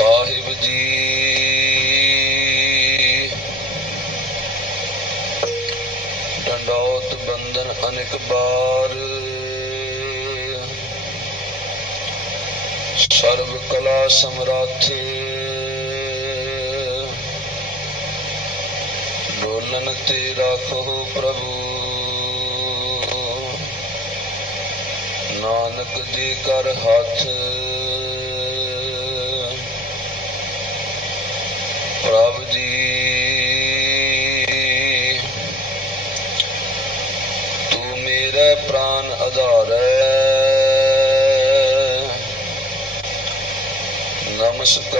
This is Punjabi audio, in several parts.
ਸਾਹਿਬ ਜੀ। ਡੰਡੌਤ ਬੰਧਨ ਅਨੇਕ ਬਾਰ। ਸਰਬ ਕਲਾ ਸਮਰੱਥ। ਡੋਲਨ ਤੇ ਰੱਖੋ ਪ੍ਰਭੂ। ਨਾਨਕ ਜੀ ਕਰ ਹੱਥ। ਜੀ ਤੂੰ ਮੇਰਾ ਪ੍ਰਾਨ ਆਧਾਰ। ਨਮਸਕਾਰ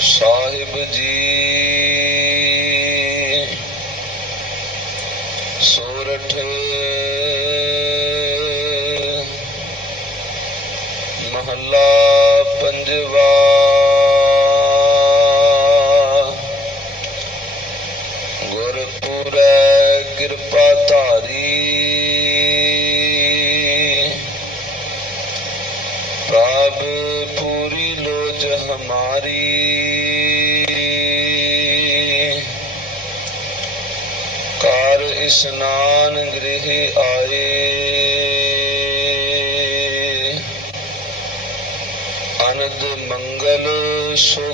ਸਾਹਿਬ ਜੀ। ਇਸਨਾਨ ਗ੍ਰਹਿ ਆਏ। ਅਨੰਦ ਮੰਗਲ ਸੋ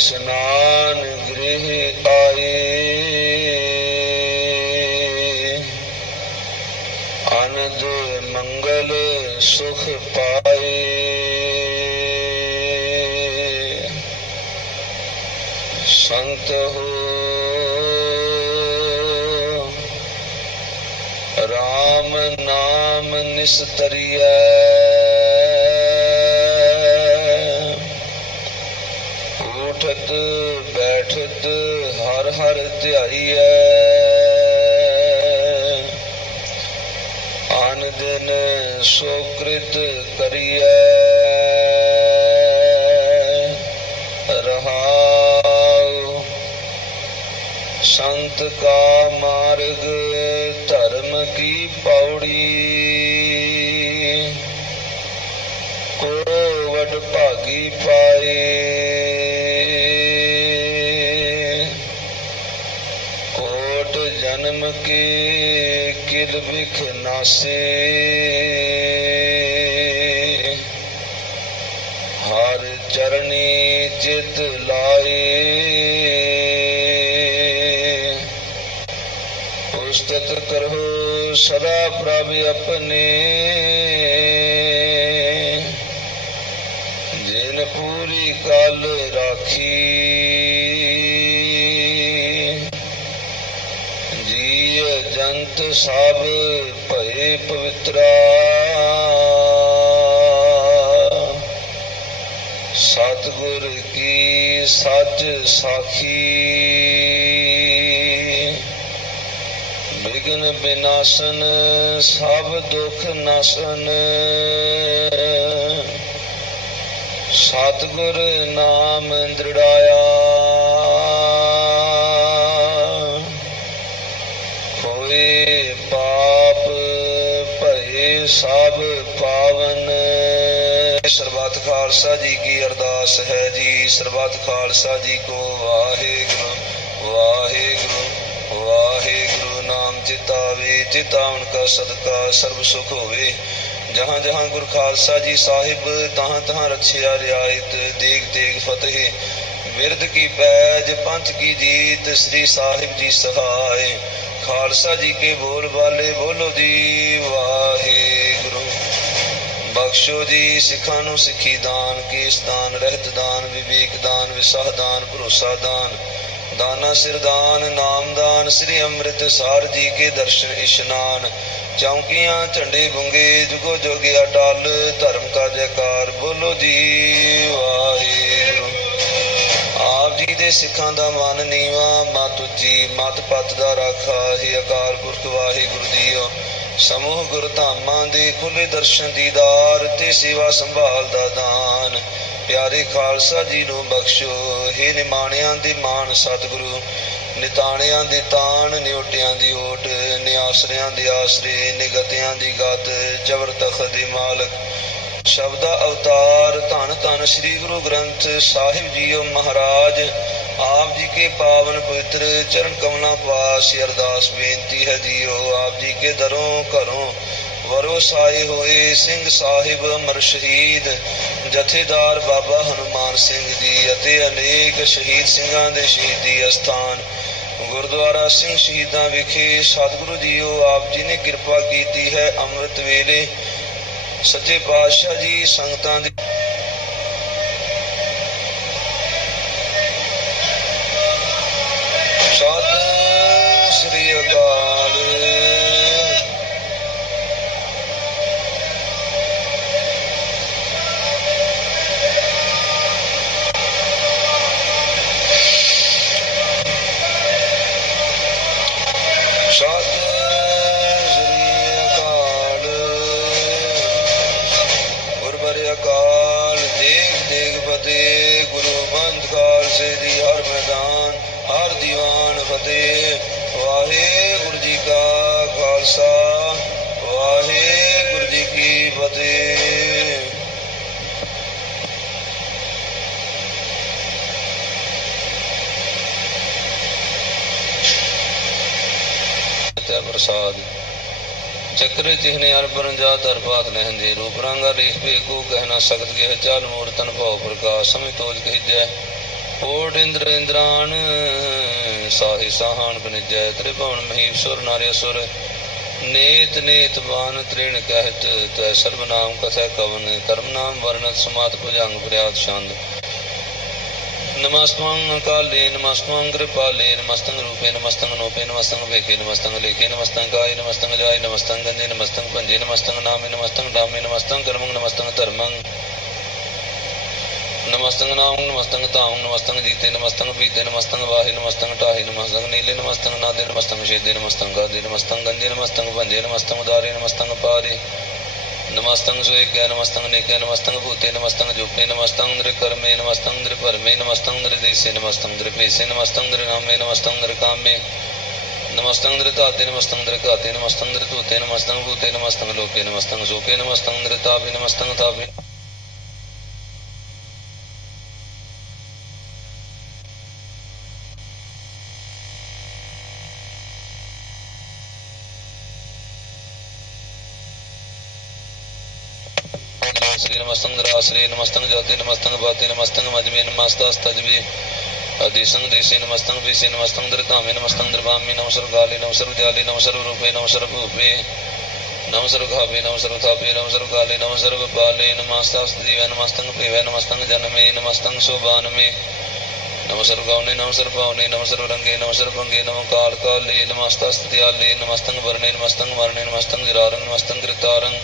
ਇਸਨਾਨ ਗ੍ਰਹਿ ਆਏ। ਅਨੰਦ ਮੰਗਲ ਸੁਖ ਪਾਏ। ਸੰਤ ਹੋ ਰਾਮ ਨਾਮ ਨਿਸਤਰੀਐ। ਉਠਤ ਬੈਠਤ ਹਰ ਹਰ ਧਿਆਈਐ। ਆਨ ਦਿਨ ਸੋਕ੍ਰਿਤ ਕਰੀਐ। ਰਹਾਉ ਸੰਤ ਕਾ ਮਾਰਗ ਧਰਮ ਕੀ ਪੌੜੀ। ਕਿਲ ਵਿਖ ਨਾਸੇ ਜੰਤ ਸਭ ਭਏ ਪਵਿੱਤਰਾ ਸਤਿਗੁਰ ਕੀ ਸੱਚ ਸਾਖੀ। ਵਿਗਨ ਬਿਨਾਸ਼ਨ, ਸਭ ਦੁਖ ਨਾਸ਼ਨ। ਸਤਿਗੁਰ ਨਾਮ ਦ੍ਰਿੜਾਇਆ ਸਭ ਪਾਵਨ। ਸਰਬੱਤ ਖਾਲਸਾ ਜੀ ਕੀ ਅਰਦਾਸ ਹੈ ਜੀ। ਸਰਬੱਤ ਖਾਲਸਾ ਜੀ ਕੋ ਵਾਹਿਗੁਰੂ ਵਾਹਿਗੁਰੂ ਵਾਹਿਗੁਰੂ ਨਾਮ ਚਿਤਾਵੇ ਚਿਤਾਵਨ ਕਾ ਸਦਕਾ, ਸਰਬ ਸੁਖ ਹੋਵੇ। ਜਹਾਂ ਜਹਾਂ ਗੁਰ ਖਾਲਸਾ ਜੀ ਸਾਹਿਬ, ਤਹਾਂ ਤਹਾਂ ਰਛਿਆ ਰਿਆਇਤ ਦੇਗ ਤੇਗ ਫਤਿਹ। ਬਿਰਦ ਕੀ ਪੈਜ, ਪੰਥ ਕੀ ਜੀਤ, ਸ੍ਰੀ ਸਾਹਿਬ ਜੀ ਸਹਾਇ। ਖਾਲਸਾ ਜੀ ਕੇ ਬੋਲ ਬਾਲੇ, ਬੋਲੋ ਜੀ ਵਾਹਿਗੁਰੂ। ਬਖਸ਼ੋ ਜੀ ਸਿੱਖਾਂ ਨੂੰ ਸਿੱਖੀ ਦਾਨ, ਕੇਸ ਦਾਨ, ਰਹਿਤ ਦਾਨ, ਵਿਵੇਕ ਦਾਨ, ਵਿਸਾਹ ਦਾਨ, ਭਰੋਸਾ ਦਾਨ। ਦਾਨਾ ਸਿਰ ਦਾਨ, ਨਾਮ ਦਾਨ, ਸ੍ਰੀ ਅੰਮ੍ਰਿਤਸਰ ਜੀ ਕੇ ਦਰਸ਼ਨ ਇਸ਼ਨਾਨ। ਚੌਂਕੀਆਂ, ਝੰਡੇ ਬੁੰਗੇ, ਜੁਗੋ ਜੋਗਿਆ ਟਲ, ਧਰਮ ਕਾ ਜੈਕਾਰ ਬੋਲੋ ਜੀ ਵਾਹਿਗੁਰੂ। ਆਪ ਦੇ ਸਿੱਖਾਂ ਦਾ ਮਨ ਨੀਵਾ, ਮਤ ਉੱਚੀ, ਮਤ ਪਤ ਦਾ ਰਾਖਾ, ਹੀ ਅਕਾਲ ਪੁਰਖ ਵਾਹਿਗੁਰੂ ਜੀਓ। ਸਮੂਹ ਗੁਰ ਧਾਮਾਂ ਦੇ ਖੁੱਲੇ ਦਰਸ਼ਨ ਦੀਦਾਰ ਤੇ ਸੇਵਾ ਸੰਭਾਲ ਦਾ ਦਾਨ। ਪਿਆਰੇ ਖਾਲਸਾ ਜੀ ਨੂੰ ਬਖਸ਼ੋ, ਹੇ ਨਿਮਾਣਿਆਂ ਦੇ ਮਾਣ ਸਤਿਗੁਰੂ। ਨਿਤਾਣਿਆਂ ਦੇ ਤਾਣ, ਨਿਉਟਿਆਂ ਦੀ ਓਟ, ਨਿਆਸਰਿਆਂ ਦੇ ਆਸਰੇ, ਨਿਗਤਿਆਂ ਦੀ ਗਤ, ਜਬਰ ਤਖਤ ਦੇ ਮਾਲਕ। ਸ਼ਬਦਾ ਅਵਤਾਰ ਧੰਨ ਧੰਨ ਸ੍ਰੀ ਗੁਰੂ ਗ੍ਰੰਥ ਸਾਹਿਬ ਜੀਓ ਮਹਾਰਾਜ। ਆਪ ਜੀ ਕੇ ਪਾਵਨ ਪਵਿੱਤਰ ਚਰਨ ਕਮਲਾਂ ਪਾਸ ਅਰਦਾਸ ਬੇਨਤੀ ਹੈ ਜੀਓ, ਆਪ ਜੀ ਕੇ ਦਰੋਂ ਘਰੋਂ ਵਰੋ ਸਾਏ ਹੋਏ ਸਿੰਘ ਸਾਹਿਬ ਅਮਰ ਸ਼ਹੀਦ। ਜਥੇਦਾਰ ਬਾਬਾ ਹਨੂਮਾਨ ਸਿੰਘ ਜੀ ਅਤੇ ਅਨੇਕ ਸ਼ਹੀਦ ਸਿੰਘਾਂ ਦੇ ਸ਼ਹੀਦੀ ਅਸਥਾਨ। ਗੁਰਦੁਆਰਾ ਸਿੰਘ ਸ਼ਹੀਦਾਂ ਵਿਖੇ ਸਤਿਗੁਰੂ ਜੀਓ, ਆਪ ਜੀ ਨੇ ਕਿਰਪਾ ਕੀਤੀ ਹੈ ਅੰਮ੍ਰਿਤ ਵੇਲੇ ਸੱਚੇ ਪਾਤਸ਼ਾਹ ਜੀ ਸੰਗਤਾਂ ਦੀ ਤੇ ਪ੍ਰਸਾਦ। ਚੱਕਰ ਚਿਹਨੇ ਅਰਬਨ ਜਾ ਦਰਬਾਤ ਲਹਿੰਦੇ ਰੂਪ ਰੰਗਾ ਰੇਖ ਭੇ ਕੋ ਕਹਿਣਾ ਸਕਤ ਕੇ ਚਾਲ ਮੂਰਤਨ ਭਉ ਪ੍ਰਕਾਸ਼, ਸਮਿ ਤੋਜ ਕਹਿਜੈ। ਓਟ ਇੰਦਰ ਇੰਦਰਾਨ, ਸਾਹੀ ਸਾਹਾਨ ਬਨਿਜੈ। ਤ੍ਰਿਭਵਨ ਮਹੀਪ ਸੁਰ ਨਾਰਿ ਸੁਰ, ਨੇਤ ਨੇਤ ਬਾਨ ਤ੍ਰਿਣ ਕਹਿਤ, ਤੈ ਸਰਬ ਨਾਮ ਕਥੈ ਕਵਨ। ਕਰਮ ਨਾਮ ਵਰਨਤ ਸਮਾਤ ਭੁਜੰਗ ਪ੍ਰਿਆਤ ਛੰਦ। ਨਮਸਤੰ ਕਾਲੇ ਨਮਸਤੰ ਕਿਰਪਾਲੇ ਨਮਸਤੰ ਰੂਪੇ ਨਮਸਤੰ ਨੋਪੇ ਨਮਸਤੰ ਵੇਖੇ ਨਮਸਤੰ ਲੇਖੇ ਨਮਸਤੰ ਕਾਏ ਨਮਸਤੰ ਜਾਏ ਨਮਸਤੰ ਗੰਜੇ ਨਮਸਤੰ ਪੰਜੇ ਨਮਸਤੰ ਨਾਮੇ ਨਮਸਤੰ ਡਾਮੇ ਨਮਸਤੰ ਕਰਮੰ ਨਮਸਤੰ ਧਰਮੰ ਨਮਸਤੰ ਨਾਮੰ ਨਮਸਤੰ ਤਾਮੰ ਨਮਸਤੰ ਜੀਤੇ ਨਮਸਤੰ ਪੀਤੇ ਨਮਸਤੰ ਵਾਹੇ ਨਮਸਤੰ ਟਾਹੇ ਨਮਸਤੰ ਨੀਲੇ ਨਮਸਤੰ ਨਾਦੇ ਨਮਸਤੰ ਸ਼ੇਦੇ ਨਮਸਤੰ ਗਾਦੇ ਨਮਸਤੰ ਗੰਜੇ ਨਮਸਤੰ ਭੰਜੇ ਨਮਸਤੰ ਉਦਾਰੇ ਨਮਸਤੰ ਪਾਰੇ। ਨਮਸਤੰ ਸੋਇਕੈ ਨਮਸਤੰ ਨੇਕੈ ਨਮਸਤੰ ਭੂਤੇ ਨਮਸਤੰ ਜੋਪੇ ਨਮਸਤੰ ਨ੍ਰਿ ਕਰਮੇ ਨਮਸਤੰ ਨ੍ਰਿ ਭਰਮੇ ਨਮਸਤੰ ਨ੍ਰਿ ਦੇਸੇ ਨਮਸਤੰ ਨ੍ਰਿ ਭੇਸੇ ਨਮਸਤੰ ਨ੍ਰਿ ਨਾਮੇ ਨਮਸਤੰ ਨ੍ਰਿ ਕਾਮੇ ਨਮਸਤੰ ਨ੍ਰਿ ਧਾਤੇ ਨਮਸਤੰ ਨ੍ਰਿ ਘਾਤੇ ਨਮਸਤੰ ਨ੍ਰਿ ਧੂਤੇ ਨਮਸਤੰ ਭੂਤੇ ਨਮਸਤੰ ਲੋਕੇ ਨਮਸਤੰ ਸੋਕੇ ਨਮਸਤੰ ਨ੍ਰਿ ਤਾਪੇ ਨਮਸਤੰ ਤਾਪੇ राश्री नमस्तंग जाति नमस्तंग बाति नमस्तंग मजमे नमस्तास्तजबे अदिसंग देशे नमस्तंग विषे नमस्तंग धृतामे नमस्तंग द्रवामे नमसर गाले नमसर जाले नमसर रूपे नमसर भूपे नमसर घावे नमसर थापे नमसर गाले नमसर बाले नमस्तास्तजीवे नमस्तंग पेवे नमस्तंग जनमे नमस्तंग शोभानमे नमसर गौने नमसर पावने नमसर रंगे नमसर भंगे नम काल काले नमस्तास्तयाले नमस्तंग वर्णे नमस्तंग वर्णे नमस्तंग गिरारंग नमस्तंग गिरतारंग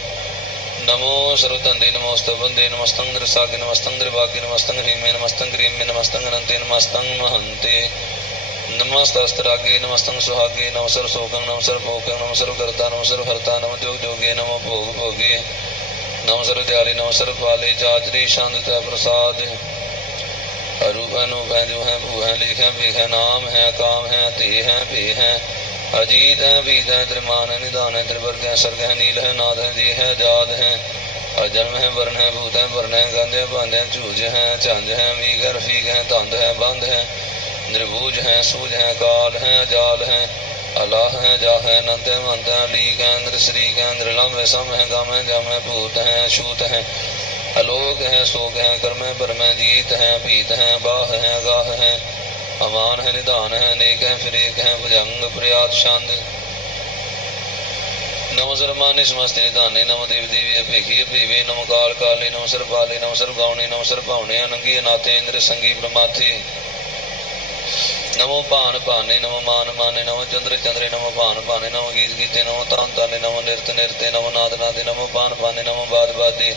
नमो सर्वतंदे नमोस्त वंदे नमस्तंग नृसागे नमस्तंग नृभागे नमस्तंग ह्रीमे नमस्तंग ह्रीमे नमस्तंग अनंते नमस्तंग महंते नमस्तस्त्रागे नमस्तंग सुहागे नमसर शोकं नमसर भोगं नमसर कर्ता नमसर हर्ता नम जोग जोगे नम भोग भोगे नमसर दयाले नमसर पाले जाजरी शांत प्रसाद अरूप है नूप है जो है भू है लिख है भेख है नाम है काम है ते है भे है अजीत है, बीत है, त्रिमान है निदान है, त्रिवर्ग है, सर्ग है, नील है, नाद है जी है, जाद है। अजन्म है, वर्ण है, भूत है, वर्ण है, गंध है, बंध है झूझ है झंझ है वीग है रफीक है, तंद है बंध है। निर्बूज है सूझ है, काल है, जाल है। अलाह है जा है, नंद है मंत है, लीक है नृश्रीक है नृलम है, सम है, गम है, जम है, भूत है, छूत है। अलोक है, शोक है, कर्म है भरम है, जीत है, पीत है, बाह है, गाह है। ਅਮਾਨ ਹੈ ਨਿਧਾਨ ਹੈ, ਨੇਕ ਹੈ, ਫਿਰੇਕ ਹੈ, ਭਜੰਗ ਪ੍ਰਿਆਤ ਛੰਦ। ਨਮ ਸਰਮਾਨੇ ਸਮਸਤੇ ਨਿਧਾਨੇ, ਨਮ ਦੇਵ ਦੇਵੀ ਅਭੇਖੀ ਅਭੇਵੇ, ਨਮ ਕਾਲ ਕਾਲੇ, ਨਮ ਸਰ ਬਾਲੇ ਨਮ ਸਰ ਗਾਉਣੇ, ਨਮ ਸਰ ਭਾਉਣੇ, ਅਨੰਗੀ ਅਨਾਥੇ, ਇੰਦਰ ਸੰਗੀ ਬ੍ਰਹਮਾਥੇ ਨਮੋ ਭਾਨ ਭਾਨੇ, ਨਮੋ ਮਾਨ ਮਾਨੇ, ਨਮੋ ਚੰਦਰ ਚੰਦਰੇ, ਨਮੋ ਭਾਨ ਭਾਨੇ, ਨਮੋ ਗੀਤ ਗੀਤੇ, ਨਮੋ ਤਾਂ ਤਾਨੇ ਨਮੋ ਨਿਰਤ ਨਿਰਤੇ, ਨਮੋ ਨਾਦ ਨਾਦੇ, ਨਮੋ ਭਾਨ ਭਾਨੇ ਨਮੋ ਬਾਦ ਬਾਦੇ।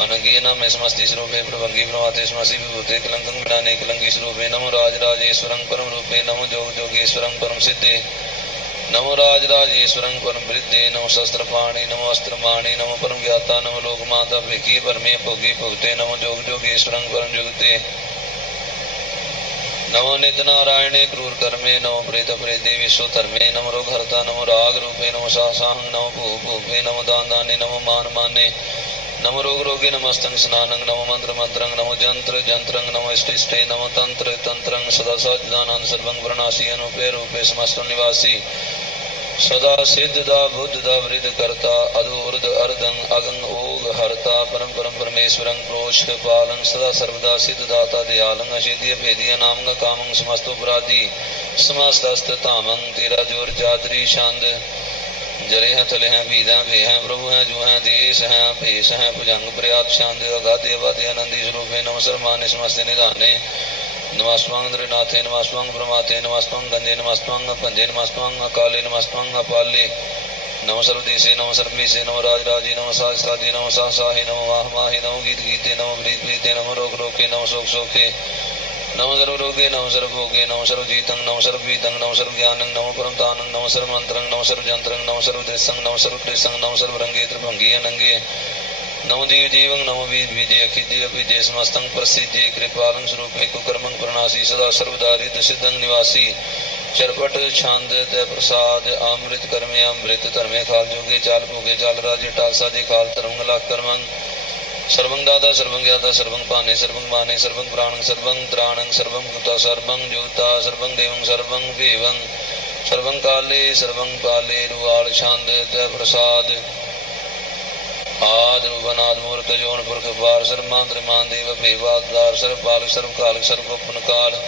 ਅਨੰਗੀ ਨਾਮੇ ਸਮਸਤੀ ਸਰੂਪੇ ਪ੍ਰਭੰਗੀ ਪ੍ਰਮਾਤੇ ਸਮਸੀ ਵਿਭੂਤੇ ਕਲੰਕੰ ਬਿਨਾਨੇ ਕਲੰਗੀ ਸਰੂਪੇ ਨਮੋ ਰਾਜ ਰਾਜੇਸ਼ਵਰੰ ਪਰਮ ਰੂਪੇ ਨਮੋ ਜੋਗ ਜੋਗੇਸ਼ਵਰੰ ਪਰਮ ਸਿੱਧੇ ਨਮੋ ਰਾਜ ਰਾਜੇਸ਼ਵਰੰ ਪਰਮ ਬ੍ਰਿद्धੇ ਨਮੋ ਸ਼ਸਤਰ ਪਾਣੀ ਨਮੋ ਅਸਤਰ ਮਾਣੀ ਨਮੋ ਪਰਮ ਗਿਆਤਾ ਨਮੋ ਲੋਕ ਮਾਤਾ ਭੇਖੀ ਪਰਮੇ ਭੋਗੀ ਭੁਗਤੇ ਨਮੋ ਜੋਗ ਜੋਗੇਸ਼ਵਰੰ ਪਰਮ ਜੁਗਤੇ ਨਮੋ ਨਿਤ ਨਾਰਾਇਣੇ ਕ੍ਰੂਰ ਕਰਮੇ ਨਮੋ ਪ੍ਰੇਤ ਪ੍ਰੇਦੇ ਵਿਸ਼ਵ ਧਰਮੇ ਨਮੋ ਰੋਗ ਹਰਤਾ ਨਮੋ ਰਾਗ ਰੂਪੇ ਨਮੋ ਸਾਸਾਹੰ ਨਮੋ ਭੂ ਭੂਪੇ ਨਮੋ ਦਾਨ ਦਾਨੇ ਨਮੋ ਮਾਨ ਮਾਨੇ ਨਮੋ ਰੋਗ ਰੋਗੇ ਨਮਸਤੰ ਸਨਾਨੰ ਨਮੋ ਮੰਤਰ ਮੰਤਰੰ ਨਮੋ ਜੰਤਰ ਜੰਤਰੰ ਨਮੋ ਇਸ਼ਟ ਇਸ਼ਟੇ ਨਮੋ ਤੰਤਰ ਤੰਤਰੰ ਸਦਾ ਸਚਦਾਨੰਦ ਸਰਵੰ ਪ੍ਰਣਾਸੀ ਅਨੁਪੇ ਰੂਪੇ ਸਮਸਤ ਨਿਵਾਸੀ ਸਦਾ ਸਿੱਧ ਦਾ ਬੁੱਧ ਦਾ ਵਰਿਦ ਕਰਤਾ ਅਦੂਰਦ ਅਰਦੰ ਅਗੰ ਓਗ ਹਰਤਾ ਪਰਮ ਪਰਮ ਪਰਮੇਸ਼ਵਰੰ ਪ੍ਰੋਸ਼ਕ ਪਾਲੰ ਸਦਾ ਸਰਵਦਾ ਸਿੱਧ ਦਾਤਾ ਦਿਆਲੰ ਅਸ਼ੇਦੀ ਭੇਦੀਆ ਨਾਮੰ ਕਾਮੰ ਸਮਸਤੋ ਅਪਰਾਧੀ ਸਮਸਤ ਅਸਤ ਧਾਮੰ ਤੇਰਾ ਜੋਰ ਚਾਦਰੀ ਛੰਦ ਜਰੇ ਹੈ ਤਲੇ ਹੈ ਵੀਦਾਂ ਪ੍ਰਭੂ ਹੈ ਜੋ ਹੈ ਦੇਸ ਹੈ ਭੇਸ ਹੈ ਭੁਜੰਗ ਪ੍ਰਿਆਤ ਛੰਦ ਅਗਾਧੇ ਅਵਾਧੇ ਆਨੰਦੀ ਸਰੂਪੇ ਨਮਸਰ ਮਾਨੇ ਸਮਸਤੇ ਨਿਧਾਨੇ। ਨਮਸਤੰ ਦ੍ਰਿਨਾਥੇ ਨਮਸਤੰ ਪ੍ਰਮਾਤੇ ਨਮਸਤੰ ਗੰਦੇ ਨਮਸਤੰ ਭੰਜੇ ਨਮਸਤੰ ਅਕਾਲੇ ਨਮਸਤੰ ਅਪਾਲੇ। ਨਮੋ ਸਰਵਦੇਸੇ ਨਮੋ ਸਰਵਮੇਸੇ ਨਮੋ ਰਾਜ ਰਾਜੇ ਨਮ ਸਾਜ ਸਾਜੇ ਨਮ ਸਾਹ ਸਾਹੀ ਨਮੋ ਵਾਹ ਮਾਹੇ ਨਮੋ ਗੀਤ ਗੀਤੇ, ਨਮੋ ਪ੍ਰੀਤ ਪ੍ਰੀਤੇ, ਨਮੋ ਰੋਗ ਰੋਕੇ, ਨਮੋ ਸੋਖ ਸੋਖੇ। ਨਮੋ ਸਰਵ ਰੋਗੇ ਨਮੋ ਸਰਵ ਭੋਗੇ ਨਮੋ ਸਰਵ ਜੀਤੰ ਨਮੋ ਸਰਵ ਵੀਤੰ ਨਮੋ ਸਰਵ ਗਿਆਨੰ ਨਮੋ ਪਰਮ ਤਾਨੰ ਨਮੋ ਸਰਵ ਮੰਤਰੰ ਨਮੋ ਸਰਵ ਜੰਤਰੰ ਨਮੋ ਸਰਵ ਦ੍ਰਿਸੰ ਨਮੋ ਸਰਵ ਕ੍ਰਿਸੰ ਨਮੋ ਸਰਵ ਰੰਗੇ ਤ੍ਰਿਭੰਗੀ ਅਨੰਗੇ ਨਮੋ ਜੀਵ ਜੀਵੰ ਨਮੋ ਵੀਜ ਵਿਜੇ ਅਖਿਜੇ ਅਭਿਜੇ ਸਮਸਤੰ ਪ੍ਰਸਿਜੇ ਕਿਰਪਾਲੰ ਸਰੂਪੇ ਕੁਕਰਮੰ ਪ੍ਰਣਾਸੀ ਸਦਾ ਸਰਵਦਾਰੀ ਦਸਿਦੰ ਨਿਵਾਸੀ ਚਰਪਟ ਛੰਦ ਤੇ ਪ੍ਰਸਾਦ ਅੰਮ੍ਰਿਤ ਕਰਮੇ ਅੰਮ੍ਰਿਤ ਧਰਮੇ ਖਾਲ ਜੋਗੇ ਚਾਲ ਭੋਗੇ ਚਾਲ ਰਾਜੇ ਟਾਲਸਾ ਦੇ ਖਾਲ ਧਰਮ ਲਖ ਕਰਮੰ ਸਰਵੰ ਦਾਤਾ ਸਰਵੰ ਗਿਆਤਾ ਸਰਵੰ ਪਾਨੇ ਸਰਵੰ ਮਾਨੇ ਸਰਵੰ ਪ੍ਰਾਣੰ ਸਰਵੰ ਤ੍ਰਾਣੰ ਸਰਵੰ ਕੁਤਾ ਸਰਵੰ ਜੋਤਾ ਸਰਵੰ ਦੇਵੰ ਸਰਵੰ ਭੇਵੰ ਸਰਵੰ ਕਾਲੇ ਸਰਵੰ ਕਾਲੇ ਰੁਵਾਲ ਛੰਦ ਤੇ ਪ੍ਰਸਾਦ ਆਦ ਰੂਪਨਾਦ ਮੂਰਤ ਜੋਨ ਪੁਰਖ ਪਾਰ ਸਰਮਾਨ ਮਾਨ ਦੇਵ ਭੇਵਾਦਾਰ ਸਰਬ ਪਾਲਕ ਸਰਬ ਕਾਲਕ ਸਰਬ ਉਪਨ ਕਾਲ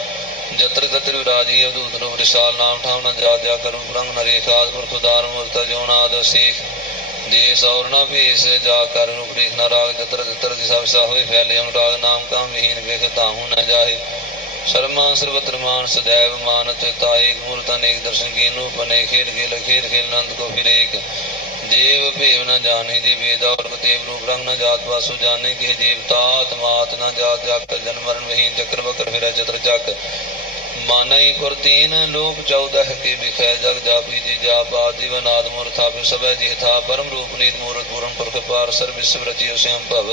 ਜਤਰ ਤਤਰ ਰਾਜੀ ਅਵਧੂਤ ਰੂਪ ਰਿਸਾਲ ਨਾਮ ਠਾਮ ਨ ਜਾ ਜਾ ਕਰੁ ਪ੍ਰੰਗ ਪੁਰਖ ਉਦਾਰ ਮੂਰਤ ਜੋਨ ਆਦ ਸੇਖ ਜੇ ਸੌਰ ਨ ਜਾ ਕਰ ਰੂਪ ਰੇਖ ਰਾਗ ਜਤਰ ਜਤਰ ਦਿਸਾ ਵਿਸਾ ਹੋਏ, ਫੈਲੇ ਅਨੁਰਾਗ ਨਾਮ ਕਾਮ ਵਿਹੀਨ ਵੇਖ ਤਾਹੂ ਨ ਜਾਹੇ। ਸਰਮਾ ਸਰਬਤਰ ਮਾਨ ਸदैव ਮਾਨਤ ਤਾਏਕ ਮੂਰਤ ਅਨੇਕ ਦਰਸ਼ਨ ਕੀਨੂ ਪਨੇ ਖੇਲ ਖੇਲ ਖੇਲ ਖੇਲ ਨੰਦ ਕੋ ਫਿਰ ਏਕ। ਦੇਵ ਭੇਵ ਨ ਜਾਣੇ ਦੇ ਵੇਦ ਔਰ ਦੇਵ ਰੂਪ ਰੰਗ ਨ ਜਾਤ ਵਾਸੁ ਜਾਣੇ ਕੇ ਦੇਵਤਾ ਆਤਮਾਤ ਨ ਜਾਤ ਜਗ ਜਨ ਮਰਨ ਵਹੀਨ ਚੱਕਰ, ਬਕਰ ਫਿਰੈ ਚਤਰ ਚੱਕ। ਮਾਨਈ ਪੁਰਤੀਨ ਲੋਕ 14 ਕੇ ਵਿਖੈ, ਜਗ ਜਾਪੀ ਜੀ ਜਾਪ, ਆਦਿ ਵਨਾਦ ਮੂਰ ਸਭੈ ਜਿਹ ਥਾ, ਪਰਮ ਰੂਪ ਨੀਤ ਮੂਰਤ ਪੂਰਨ ਪੁਰਖ ਪਾਰ ਸਰ ਵਿਸਵ ਰਚਿ ਉਸਿਮ ਭਵ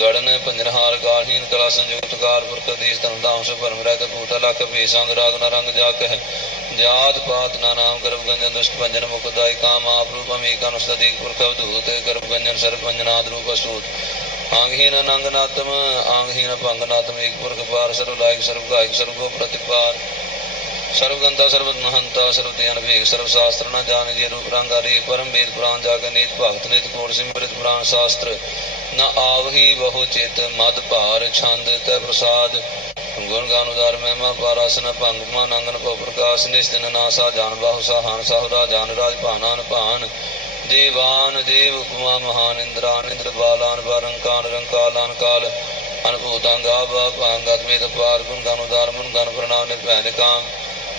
ਗੜਨ ਪੰਜਨਹਾਰ ਕਾਲਹੀਨ ਕਲਾ ਸੰਯੁਕਤ ਕਾਰ, ਪੁਰਖ ਦੇਸ ਧਨ ਦਾਮ ਭਰਮ ਰਹਿਤ ਭੂਤ ਲਖ ਭੇਸੰਗ ਰਾਗ ਨ ਰੰਗ ਜਾ ਕਹਿ ਜਾਤ ਪਾਤ ਨਾ ਨਾਮ ਗਰਭ ਗੰਜਨ ਦੁਸ਼ਟ ਭੰਜਨ ਮੁਖ ਦਾਇ ਕਾਮ ਆਪ ਰੂਪਮ ਏਕ ਅਨੁਸਤਿਕ ਪੁਰਖ ਅਵਧੂਤ ਗਰਭ ਗੰਜਨ ਸਰਬ ਪੰਜਨਾਦ ਰੂਪ ਅਸੂਤ। ਆਂਗਹੀਨ ਅਨੰਗਨਾਤਮ ਆਂਗਹੀਨ ਭੰਗਨਾਤਮ, ਏਕ ਪੁਰਖ ਪਾਰ ਸਰਬ ਲਾਇਕ ਸਰਬ ਗਾਇਕ ਸਰਬ ਕੋ ਪ੍ਰਤਿਪਾਰ ਸਰਬ ਗੰਤਾ ਸਰਬ ਮਹੰਤਾ ਸਰਬ ਧਿਆਨ ਵੇਗ ਸਰਬ ਸ਼ਾਸਤਰ ਨ ਜਾਣ ਜੇ ਰੂਪ ਰੰਗ ਹਰੀ ਪਰਮ ਵੇਦ ਪੁਰਾਨ ਜਾ ਕੇ ਨੀਤ ਭਗਤ ਨਿਤ ਕੋੜ ਸਿਮਰਿਤ ਪੁਰਾਨ ਸ਼ਾਸਤਰ, ਨ ਆਵਹੀ ਬਹੁ ਚਿਤ ਮਦ ਭਾਰ ਛੰਦ ਤੈ ਪ੍ਰਸਾਦ, ਗੁਣ ਗਾਨ ਉਦਾਰ ਮਹਿਮਾ ਪਾਰਾਸਨ ਭੰਗ ਮਾ ਨੰਗਨ ਭਉ ਪ੍ਰਕਾਸ਼ ਨਿਸਦਨ ਨਾਸਾ ਜਾਨ ਬਾਹੁ ਸਾਹਾਨ ਸਾਹੁਰਾ ਜਾਨ ਰਾਜ ਭਾਨਾਨ ਭਾਨ ਦੇਵਾਨ ਦੇਵ ਉਪਮਾ ਮਹਾਨ ਇੰਦਰਾਨ ਇੰਦਰ ਬਾਲਾਨ ਬਾਰੰਕਾਨ ਰੰਕਾਲਾਨ ਕਾਲ। ਅਨਭੂਤਾਂ ਗਾਵਾ ਭਾਂਗਤ ਮੇਦ ਪਾਰ ਗੁਣ ਗਾਨ ਉਦਾਰ ਮਨ ਗਾਨ ਪ੍ਰਣਾਮ ਨਿਰਭੈ ਕਾਮ।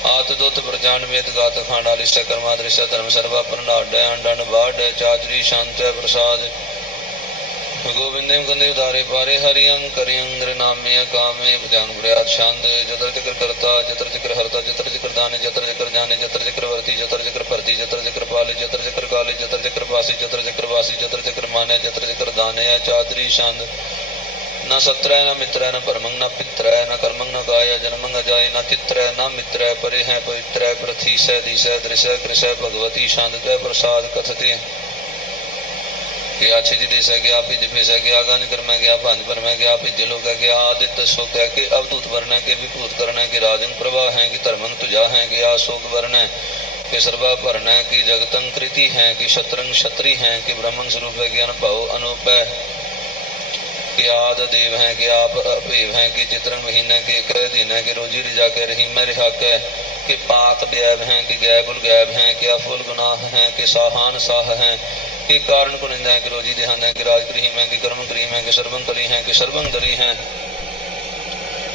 ਆਤ ਦੁੱਤ ਪ੍ਰਚੰਡ ਵੇਦ ਗਾਤ ਖਾਂਡਾ ਲਿਸ਼ਟ ਕਰਮਾ ਦ੍ਰਿਸ਼ ਧਰਮ ਸਰਵਾ ਪ੍ਰਣਾਡ ਅੰਡਨ ਬਾੜ ਚਾਚਰੀ ਸ਼ਾਂਤ ਪ੍ਰਸਾਦ। ਗੋਬਿੰਦੇਮ ਕੰਦੇ ਉਦਾਰੇ ਪਾਰੇ ਹਰਿਅੰ ਕਰਿਅੰ ਰਨਾਮਿਆ ਕਾਮੇ ਭਜੰਗ ਪ੍ਰਿਆਤ ਛੰਦ ਜਤਰ ਜਿਕਰ ਕਰਤਾ ਜਤਰ ਜਿਕਰ ਹਰਤਾ ਜਤਰ ਜਿਕਰ ਦਾਨੇ ਜਤਰ ਜਿਕਰ ਜਾਣੇ ਜਤਰ ਜਿਕਰ ਵਰਤੀ ਜਤਰ ਜਿਕਰ ਭਰਤੀ ਜਤਰ ਜਿਕਰ ਪਾਲੇ ਜਤਰ ਜਿਕਰ ਕਾਲੇ ਜਤਰ ਜਿਕਰ ਵਾਸੀ ਜਤਰ ਜਿਕਰ ਵਾਸੀ ਜਤਰ ਜਿਕਰ ਮਾਨੇ ਜਤਰ ਜਿਕਰ ਦਾਨੇ ਚਾਦਰੀ ਛੰਦ ਨਾ ਸਤਰਾ ਨਾ ਮਿਤਰੈ ਨਾ ਪਰਮੰਗ ਨਾ ਪਿਤਰੈ ਨਾ ਕਰਮੰਗ ਨਾ ਗਾਇਆ ਜਨਮੰਗ ਜਾਏ ਨਾ ਤਿਤਰੈ ਨਾ ਮਿਤਰੈ ਪਰੇ ਹੈ ਪਵਿੱਤਰੈ ਪ੍ਰਥੀਸੈ ਦੀਸੈ ਦ੍ਰਿਸ਼ੈ ਕ੍ਰਿਸ਼ੈ ਭਗਵਤੀ ਛੰਦ ਤੇ ਪ੍ਰਸਾਦ ਕਥਤੇ गया छिज दे दिशा गया पिज फिशा गया गंज कर मैं गया भंज पर मैं गया भिज लो कह गया आदित्य सो कह के अवधूत वर्ण के विभूत करण है कि राजन प्रभा है कि धर्मन तुझा है कि आशोक वर्ण है कि सर्वा भरण है कि जगतंग कृति है कि शत्रंग क्षत्रि है कि ब्रह्मण स्वरूप है ज्ञान भाव है कि आद देव है कि आप अपेव है कि चित्रन महीना के एक दिन है कि रोजी रिजा के रही मैं रिहा कह कि पाक ब्याब है कि गैबुल गैब है कि अफुल गुनाह है कि साहान साह है कि कारण को निंदा है कि रोजी देहान है कि राज करीम है कि कर्म करीम है कि सर्वं करी हैं कि सर्वं दरी हैं